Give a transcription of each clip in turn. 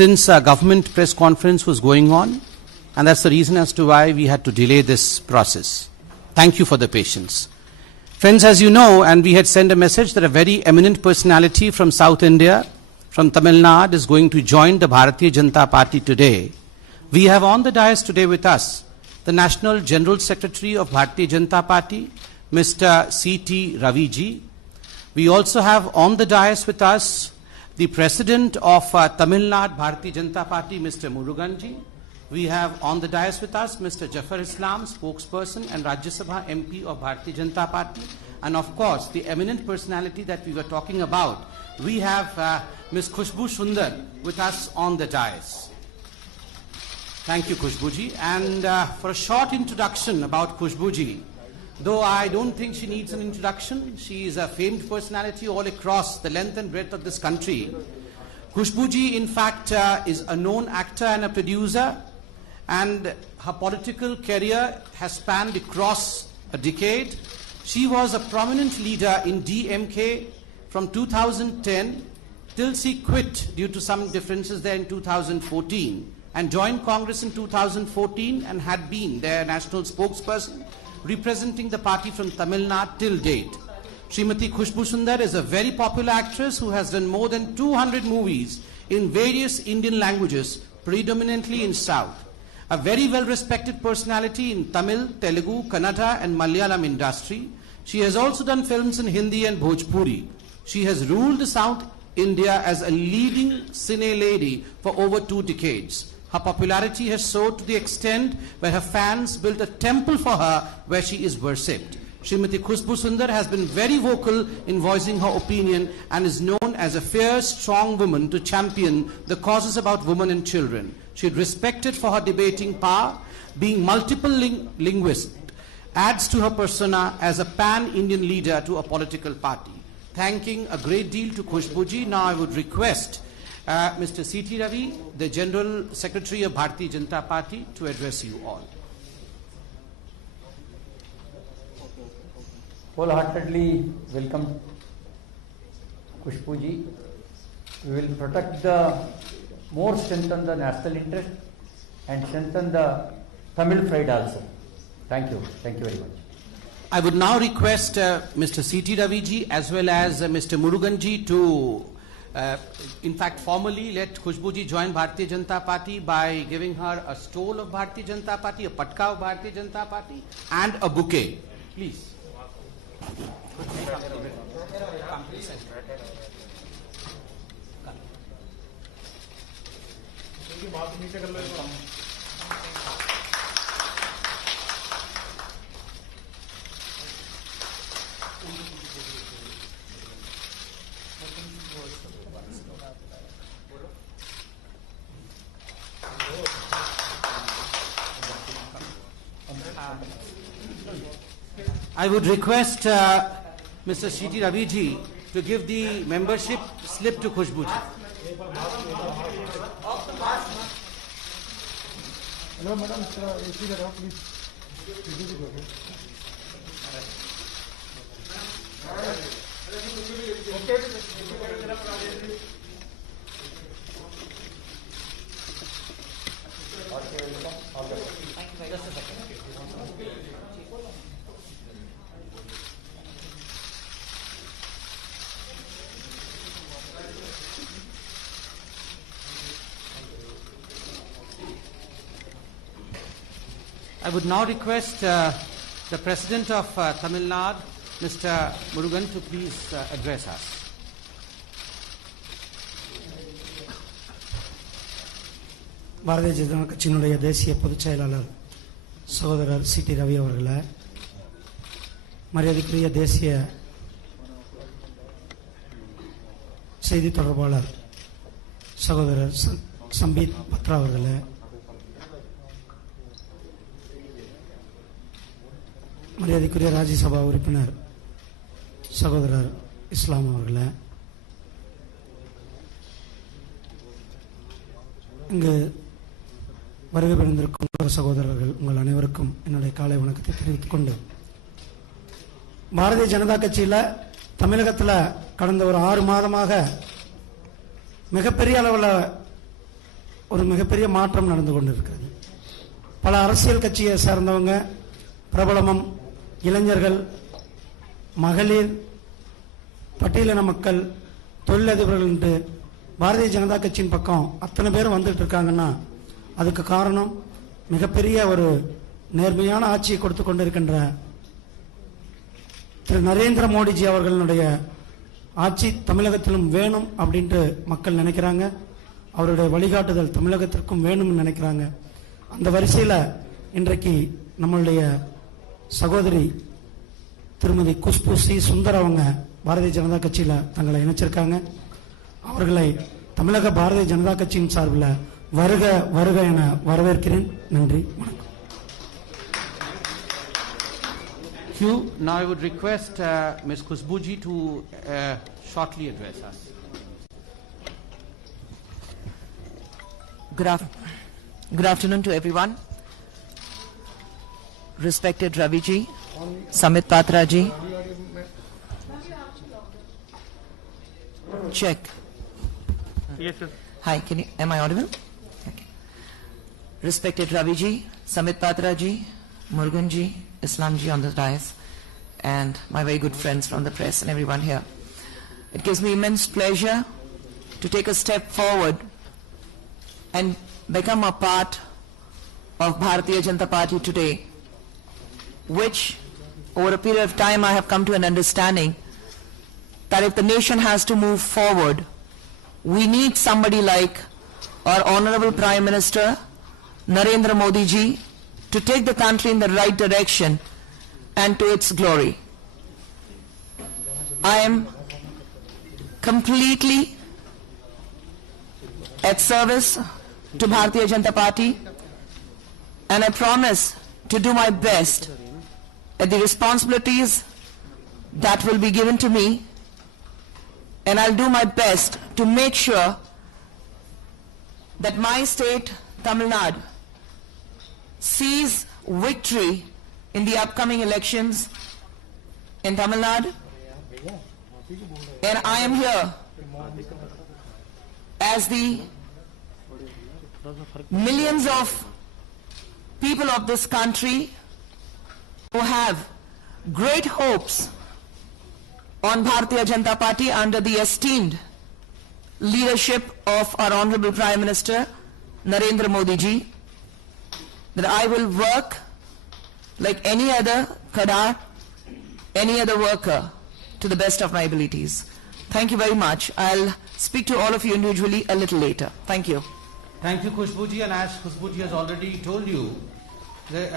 since a government press conference was going on, and that's the reason as to why we had to delay this process. Thank you for the patience. Friends, as you know, and we had sent a message that a very eminent personality from South India, from Tamil Nadu, is going to join the Bharatiya Janata Party today. We have on the dais today with us the National General Secretary of Bharatiya Janata Party, Mr. C.T. Raviji. We also have on the dais with us the President of Tamil Nadu Bharatiya Janata Party, Mr. Muruganji. We have on the dais with us Mr. Jafar Islam, spokesperson and Rajya Sabha MP of Bharatiya Janata Party. And of course, the eminent personality that we were talking about, we have Ms. Khushbu Sundar with us on the dais. Thank you, Khushbuji. And for a short introduction about Khushbuji, though I don't think she needs an introduction, she is a famed personality all across the length and breadth of this country. Khushbuji, in fact, is a known actor and a producer, and her political career has spanned across a decade. She was a prominent leader in DMK from 2010 till she quit due to some differences there in 2014 and joined Congress in 2014 and had been their national spokesperson representing the party from Tamil Nadu till date. Srimati Khushbu Sundar is a very popular actress who has done more than 200 movies in various Indian languages, predominantly in South. A very well-respected personality in Tamil, Telugu, Kannada and Malayalam industry. She has also done films in Hindi and Bhojpuri. She has ruled South India as a leading cine lady for over 2 decades. Her popularity has soared to the extent where her fans built a temple for her where she is worshipped. Srimati Khushbu Sundar has been very vocal in voicing her opinion and is known as a fierce, strong woman to champion the causes about women and children. She is respected for her debating power, being multiple linguist, adds to her persona as a pan-Indian leader to a political party. Thanking a great deal to Khushbuji, now I would request Mr. C.T. Ravi, the General Secretary of Bharatiya Janata Party, to address you all. Wholeheartedly welcome Khushbuji. We will protect strengthen the national interest and strengthen the Tamil pride also. Thank you. Thank you very much. I would now request Mr. C.T. Raviji as well as Mr. Muruganji to in fact formally let Khushbuji join Bharatiya Janata Party by giving her a stole of Bharatiya Janata Party, a patka of Bharatiya Janata Party and a bouquet. Please. I would request Mr. C.T. Raviji to give the membership slip to Khushbuji. Hello, madam. Please. I would now request the President of Tamil Nadu, Mr. Murugan, to please address us. Bharatiya Janata கட்சியினுடைய தேசிய பொதுச் செயலாளர் சகோதரர் C.T. Ravi அவர்களே, மரியாதைக்குரிய தேசிய செய்தி தொடர்பாளர் சகோதரர் சம்பீத் பத்ரா அவர்களே, மரியாதைக்குரிய ராஜ்யசபா உறுப்பினர் சகோதரர் இஸ்லாம் அவர்களே, இங்கு வருகை புரிந்திருக்கும் சகோதரர்கள் உங்கள் அனைவருக்கும் என்னுடைய காலை வணக்கத்தை தெரிவித்துக் கொண்டு, பாரதிய ஜனதா கட்சியில் தமிழகத்தில் கடந்த ஒரு 6 மாதமாக மிகப்பெரிய அளவில் ஒரு மிகப்பெரிய மாற்றம் நடந்து கொண்டிருக்கிறது. பல அரசியல் கட்சியை சார்ந்தவங்க, பிரபலமும், இளைஞர்கள், மகளிர், பட்டியலின மக்கள், தொழிலதிபர்கள் என்று பாரதிய ஜனதா கட்சியின் பக்கம் அத்தனை பேரும் வந்துட்டு இருக்காங்கன்னா அதுக்கு காரணம் மிகப்பெரிய ஒரு நேர்மையான ஆட்சியை கொடுத்து கொண்டிருக்கின்ற திரு நரேந்திர மோடிஜி அவர்களுடைய ஆட்சி தமிழகத்திலும் வேணும் அப்படின்ட்டு மக்கள் நினைக்கிறாங்க. அவருடைய வழிகாட்டுதல் தமிழகத்திற்கும் வேணும்னு நினைக்கிறாங்க. அந்த வரிசையில் இன்றைக்கு நம்மளுடைய சகோதரி திருமதி குஷ்பு சி சுந்தர் அவங்க பாரதிய ஜனதா கட்சியில் தங்களை இணைச்சிருக்காங்க. அவர்களை தமிழக பாரதிய ஜனதா கட்சியின் சார்பில் வருக வருக என வரவேற்கிறேன். நன்றி, வணக்கம். Now I would request Ms. Kushbuji to shortly address us. Good afternoon to everyone. Respected Ravi ji, Samit Patra ji. Check. Yes, sir. Hi, am I audible? Okay. Respected Ravi ji, Samit Patra ji, Murugan ji, Islam ji on the dais, and my very good friends from the press and everyone here. It gives me immense pleasure to take a step forward and become a part of Bharatiya Janata Party today, which over a period of time I have come to an understanding that if the nation has to move forward, we need somebody like our Honorable Prime Minister Narendra Modi ji to take the country in the right direction and to its glory. I am completely at service to Bharatiya Janata Party, and I promise to do my best at the responsibilities that will be given to me, and I'll do my best to make sure that my state, Tamil Nadu, sees victory in the upcoming elections in Tamil Nadu. And I am here as the millions of people of this country who have great hopes on Bharatiya Janata Party under the esteemed leadership of our Honorable Prime Minister Narendra Modi ji, that I will work like any other Kadar, any other worker, to the best of my abilities. Thank you very much. I'll speak to all of you individually a little later. Thank you. Thank you, Kushbuji, and as Kushbuji has already told you,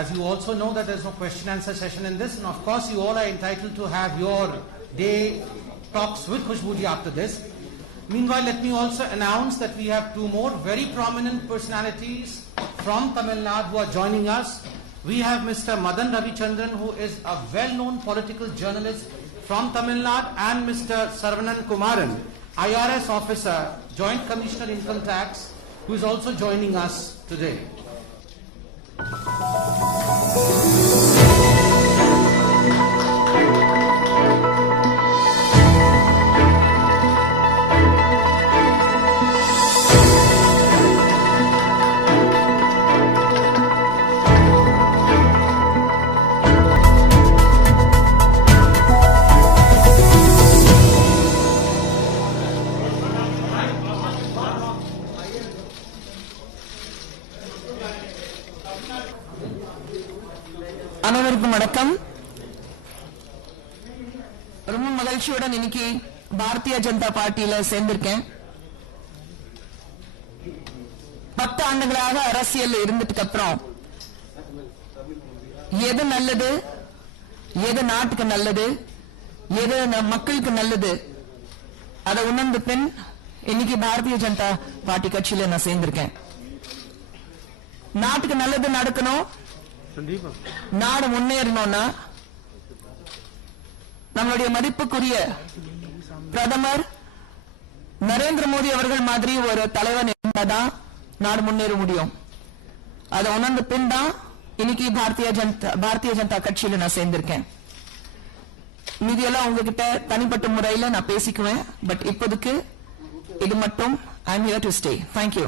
as you also know that there's no question answer session in this, and of course you all are entitled to have your day talks with Kushbuji after this. Meanwhile, let me also announce that we have two more very prominent personalities from Tamil Nadu who are joining us. We have Mr. Madan Ravichandran, who is a well-known political journalist from Tamil Nadu, and Mr. Saravanan Kumaran, IRS officer, Joint Commissioner Income Tax, who is also joining us today. அனைவருக்கும் வணக்கம். ரொம்ப மகிழ்ச்சியுடன் இன்னைக்கு பாரதிய ஜனதா பார்ட்டியில சேர்ந்திருக்கேன். 10 ஆண்டுகளாக அரசியல் இருந்ததுக்கு அப்புறம் எது நல்லது, எது நாட்டுக்கு நல்லது, எது மக்களுக்கு நல்லது, அதை உணர்ந்த பின் இன்னைக்கு பாரதிய ஜனதா பார்ட்டி கட்சியில நான் சேர்ந்திருக்கேன். நாட்டுக்கு நல்லது நடக்கணும், நாடு முன்னேறணும்னா நம்மளுடைய மதிப்புக்குரிய பிரதமர் நரேந்திர மோடி அவர்கள் மாதிரி ஒரு தலைவன் இருந்தாதான் நாடு முன்னேற முடியும். அதை உணர்ந்த பின் தான் இன்னைக்கு பாரதிய ஜனதா கட்சியில நான் சேர்ந்திருக்கேன். மீதியெல்லாம் உங்ககிட்ட தனிப்பட்ட முறையில நான் பேசிக்குவேன். பட் இப்போதைக்கு இது மட்டும் I am here to stay. Thank you.